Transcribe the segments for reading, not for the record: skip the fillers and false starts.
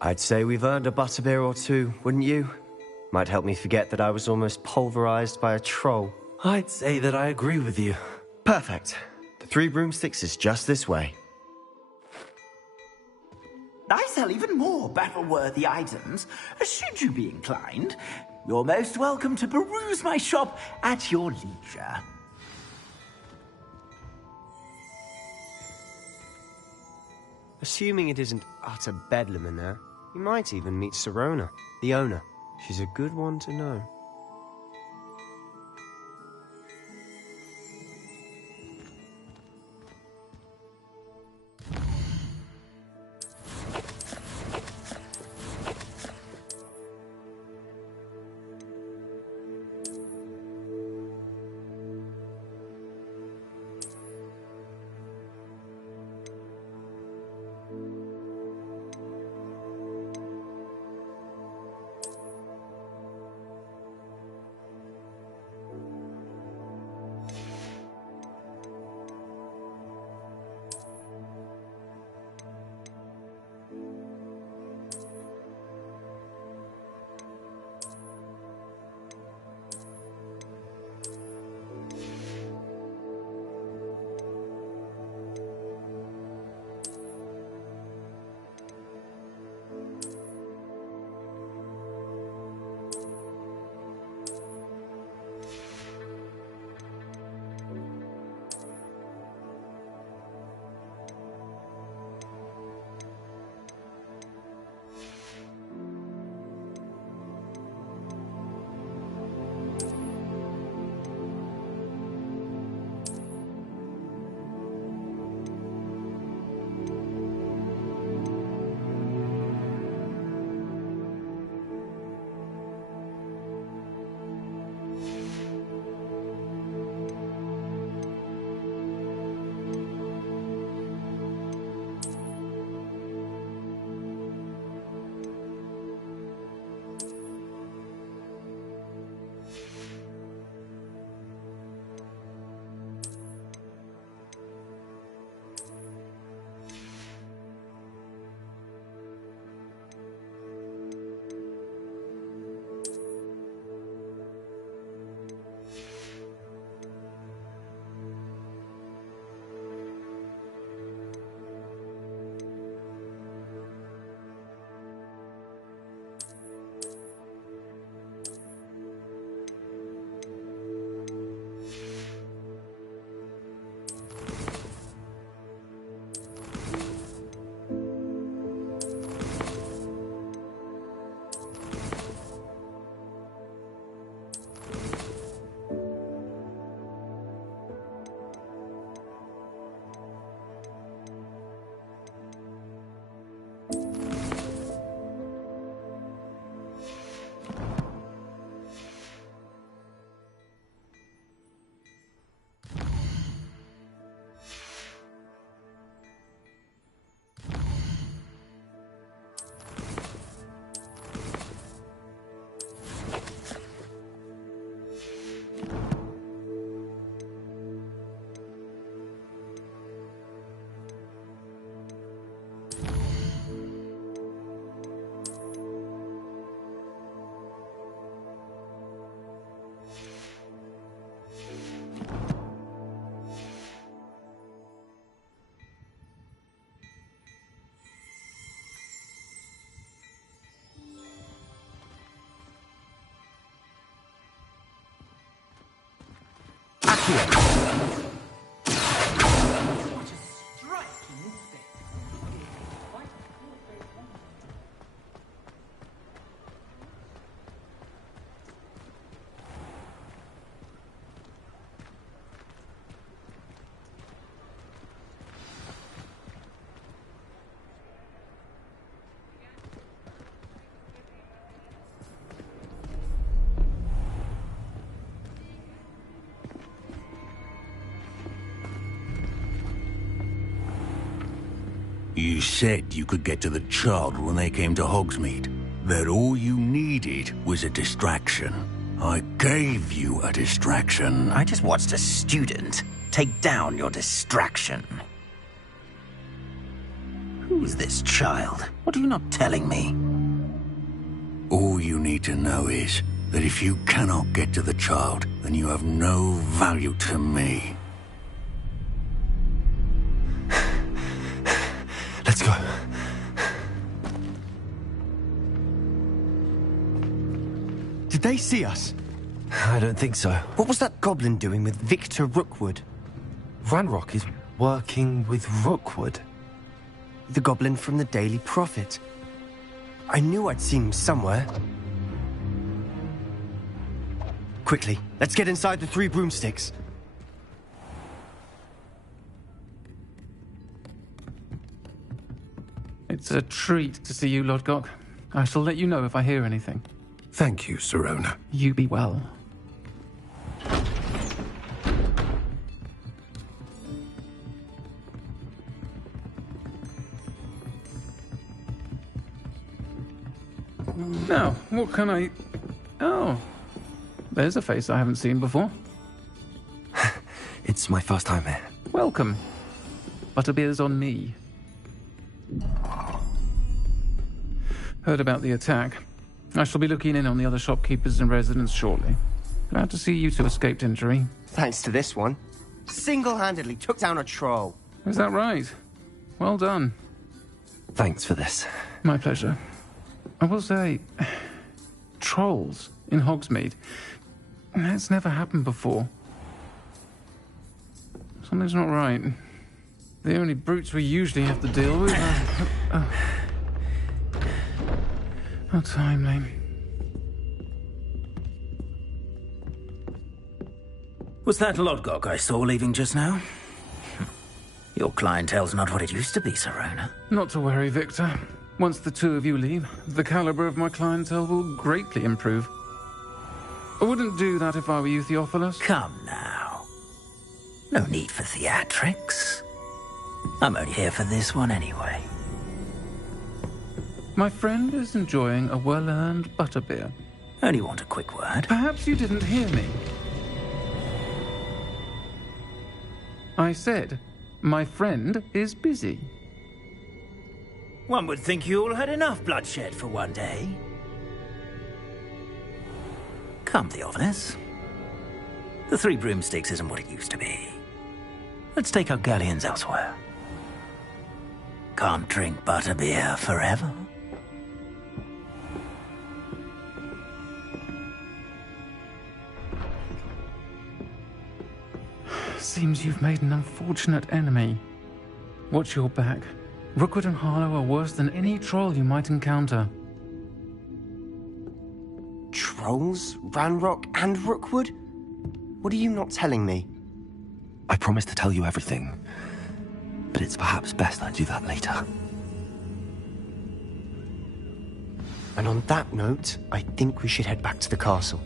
I'd say we've earned a butterbeer or two, wouldn't you? Might help me forget that I was almost pulverized by a troll. I'd say that I agree with you. Perfect. The Three Broomsticks is just this way. I sell even more battle-worthy items, should you be inclined. You're most welcome to peruse my shop at your leisure. Assuming it isn't utter bedlam in there, you might even meet Sirona, the owner. She's a good one to know. You said you could get to the child when they came to Hogsmeade. That all you needed was a distraction. I gave you a distraction. I just watched a student take down your distraction. Who's this child? What are you not telling me? All you need to know is that if you cannot get to the child, then you have no value to me. Let's go. Did they see us? I don't think so. What was that goblin doing with Victor Rookwood? Ranrock is working with Rookwood. The goblin from the Daily Prophet. I knew I'd seen him somewhere. Quickly, let's get inside the Three Broomsticks. It's a treat to see you, Lodgok. I shall let you know if I hear anything. Thank you, Sirona. You be well. Now, what can I... Oh, there's a face I haven't seen before. It's my first time here. Welcome. Butterbeer's on me. Heard about the attack. I shall be looking in on the other shopkeepers and residents shortly. Glad to see you two escaped injury. Thanks to this one. Single-handedly took down a troll. Is that right? Well done. Thanks for this. My pleasure. I will say, trolls in Hogsmeade. That's never happened before. Something's not right. The only brutes we usually have to deal with are... How timely. Was that Lodgok I saw leaving just now? Your clientele's not what it used to be, Sirona. Not to worry, Victor. Once the two of you leave, the caliber of my clientele will greatly improve. I wouldn't do that if I were you, Theophilus. Come now. No need for theatrics. I'm only here for this one anyway. My friend is enjoying a well-earned butterbeer. Only want a quick word. Perhaps you didn't hear me. I said, my friend is busy. One would think you all had enough bloodshed for one day. Come, Theophilus. The Three Broomsticks isn't what it used to be. Let's take our galleons elsewhere. Can't drink butterbeer forever. Seems you've made an unfortunate enemy. Watch your back. Rookwood and Harlow are worse than any troll you might encounter. Trolls? Ranrock and Rookwood? What are you not telling me? I promise to tell you everything, but it's perhaps best I do that later. And on that note, I think we should head back to the castle.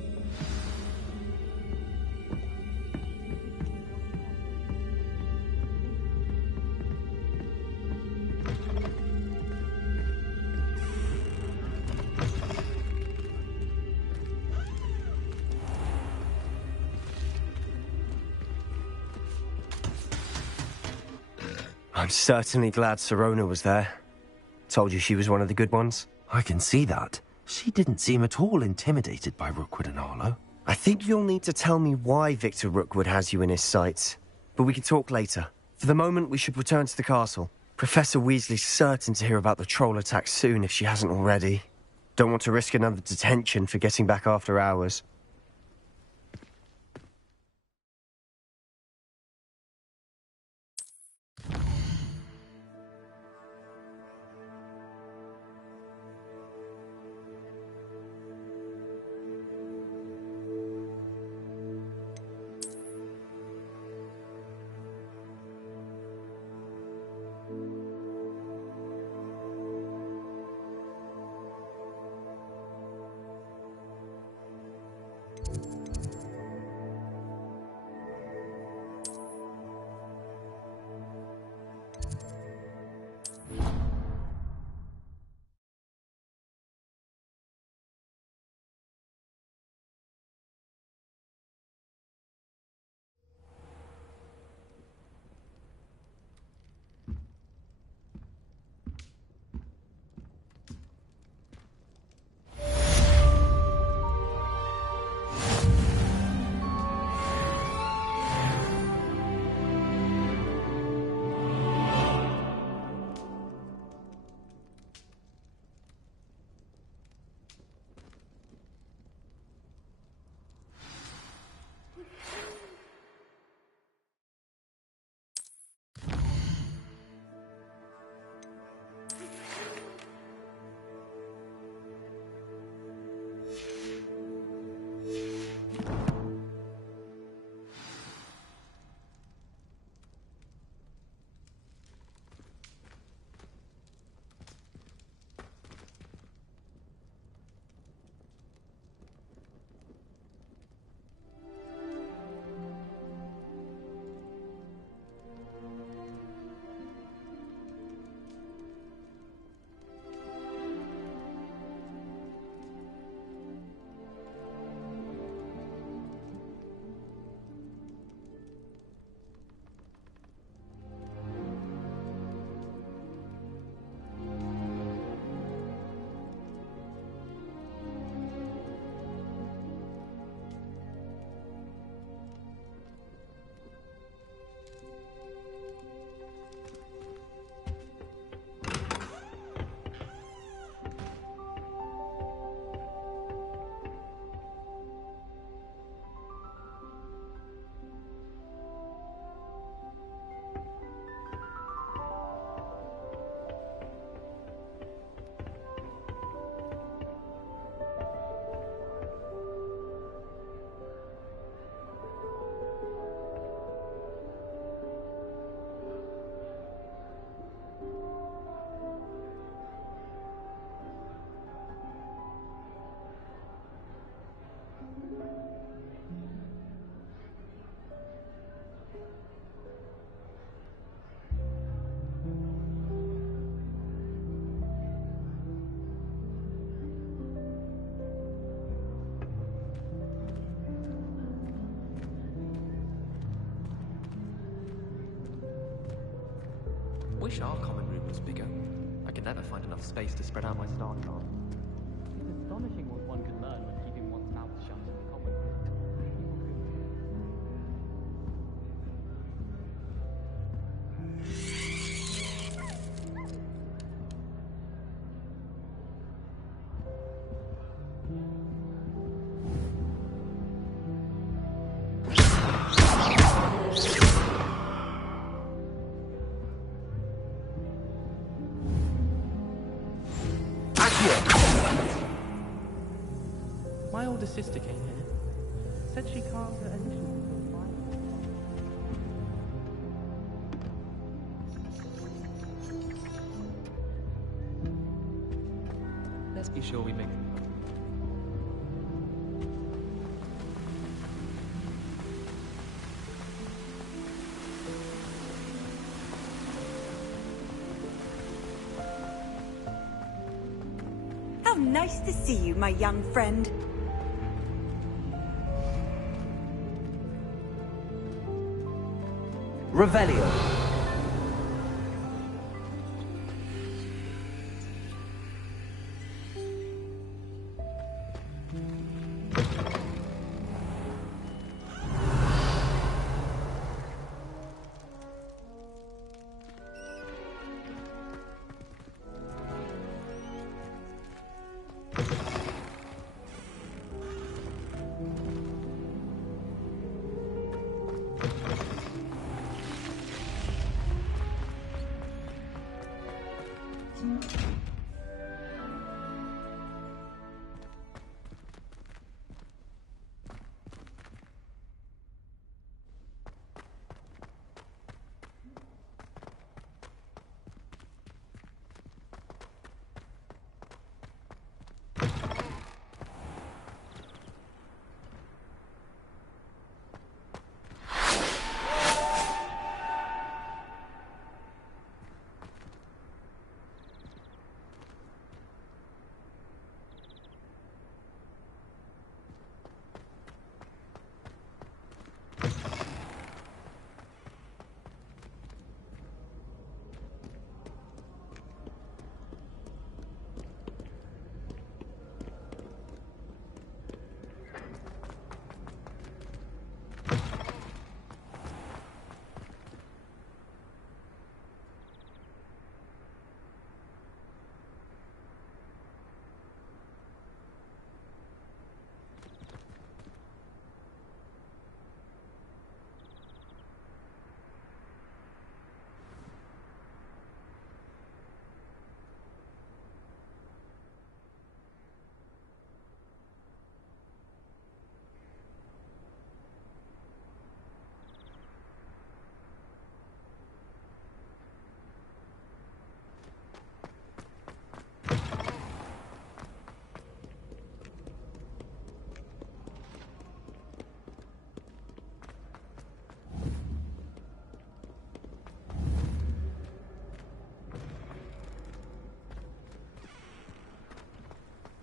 I'm certainly glad Sirona was there. Told you she was one of the good ones. I can see that. She didn't seem at all intimidated by Rookwood and Harlow. I think you'll need to tell me why Victor Rookwood has you in his sights. But we can talk later. For the moment, we should return to the castle. Professor Weasley's certain to hear about the troll attack soon if she hasn't already. Don't want to risk another detention for getting back after hours. Wish our common room was bigger. I can never find enough space to spread out my star chart. It's astonishing what one can learn when keeping one's mouth shut in the common room. My older sister came here. Said she carved her initials into mine. Let's be sure we make them. How nice to see you, my young friend. Revelio.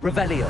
Revelio.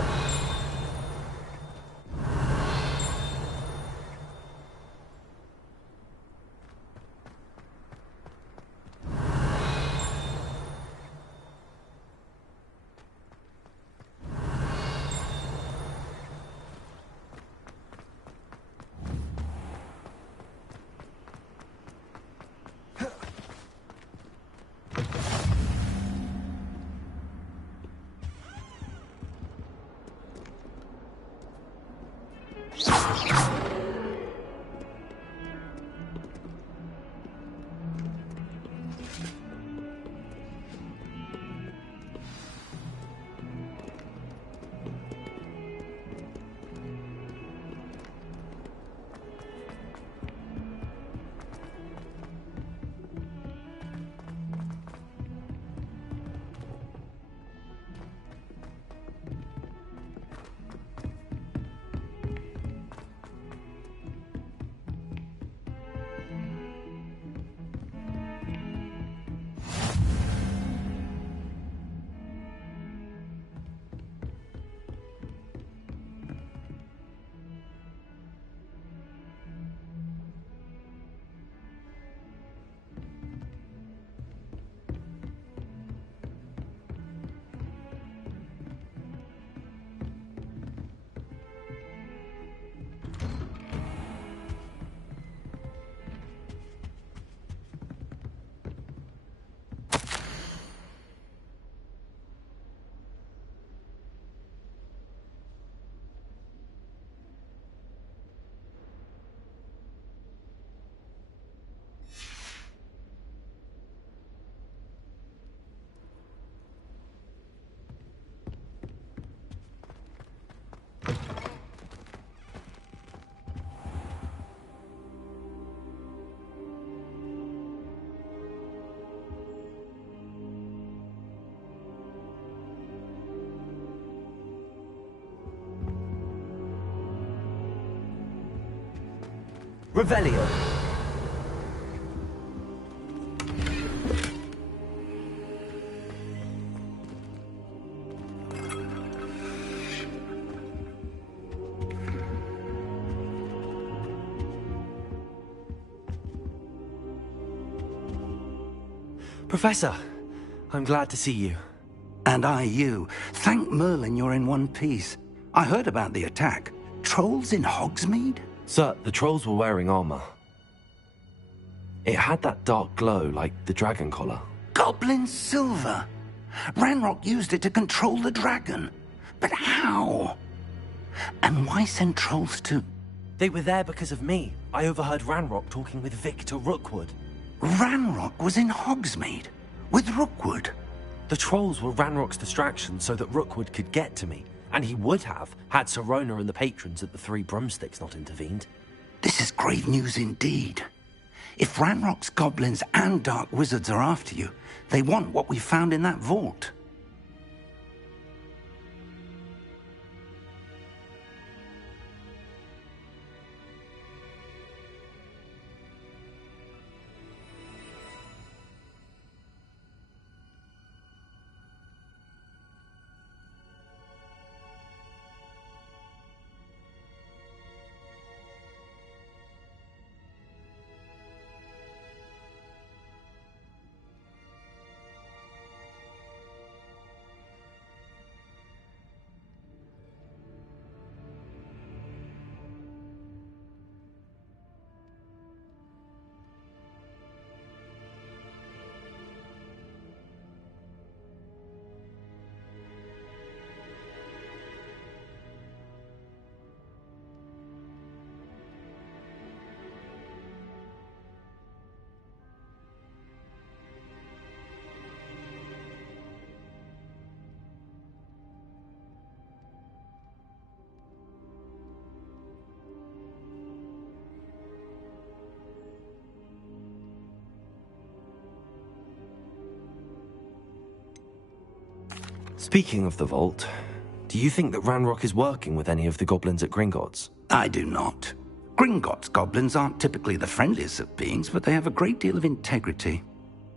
Revelio. Professor, I'm glad to see you. And I you. Thank Merlin you're in one piece. I heard about the attack. Trolls in Hogsmeade? Sir, the trolls were wearing armor. It had that dark glow like the dragon collar. Goblin silver! Ranrock used it to control the dragon. But how? And why send trolls to... They were there because of me. I overheard Ranrock talking with Victor Rookwood. Ranrock was in Hogsmeade? With Rookwood? The trolls were Ranrock's distraction so that Rookwood could get to me. And he would have, had Sirona and the patrons at the Three Broomsticks not intervened. This is grave news indeed. If Ranrock's goblins and dark wizards are after you, they want what we found in that vault. Speaking of the vault, do you think that Ranrock is working with any of the goblins at Gringotts? I do not. Gringotts goblins aren't typically the friendliest of beings, but they have a great deal of integrity.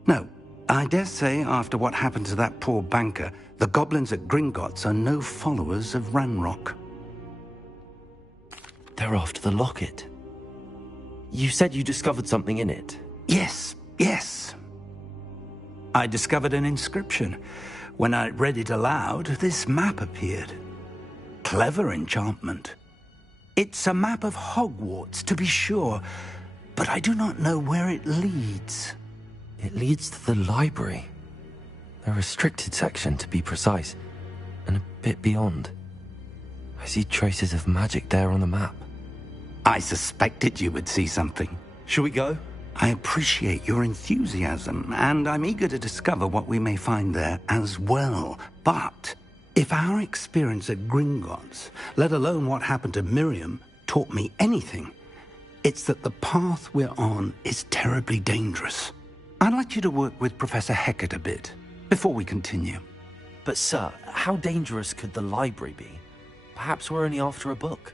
No, I dare say after what happened to that poor banker, the goblins at Gringotts are no followers of Ranrock. They're after the locket. You said you discovered something in it. Yes. I discovered an inscription. When I read it aloud, this map appeared. Clever enchantment. It's a map of Hogwarts, to be sure, but I do not know where it leads. It leads to the library. A restricted section, to be precise, and a bit beyond. I see traces of magic there on the map. I suspected you would see something. Shall we go? I appreciate your enthusiasm, and I'm eager to discover what we may find there as well. But if our experience at Gringotts, let alone what happened to Miriam, taught me anything, it's that the path we're on is terribly dangerous. I'd like you to work with Professor Hecat a bit before we continue. But sir, how dangerous could the library be? Perhaps we're only after a book.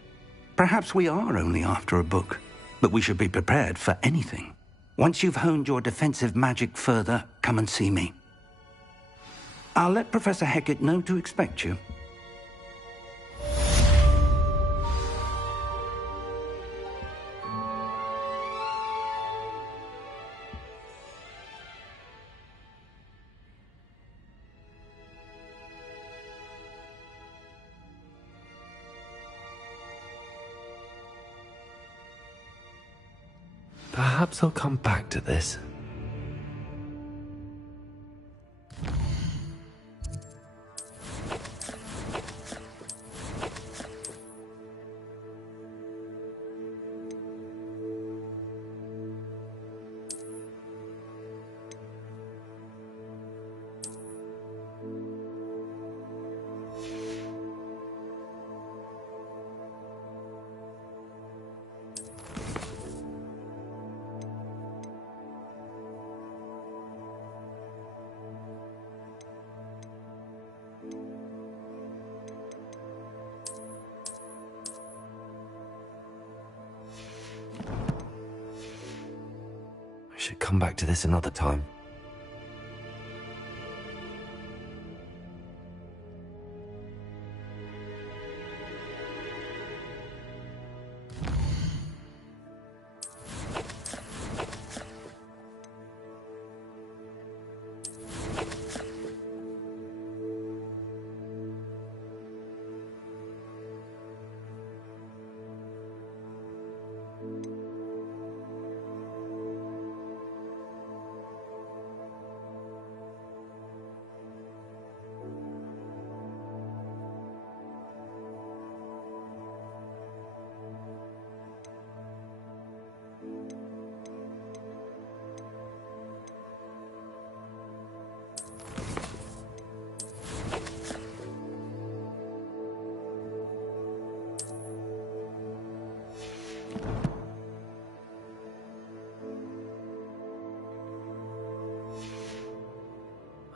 Perhaps we are only after a book, but we should be prepared for anything. Once you've honed your defensive magic further, come and see me. I'll let Professor Hecat know to expect you. Perhaps I'll come back to this. come back to this another time.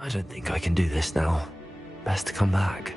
I don't think I can do this now. Best to come back.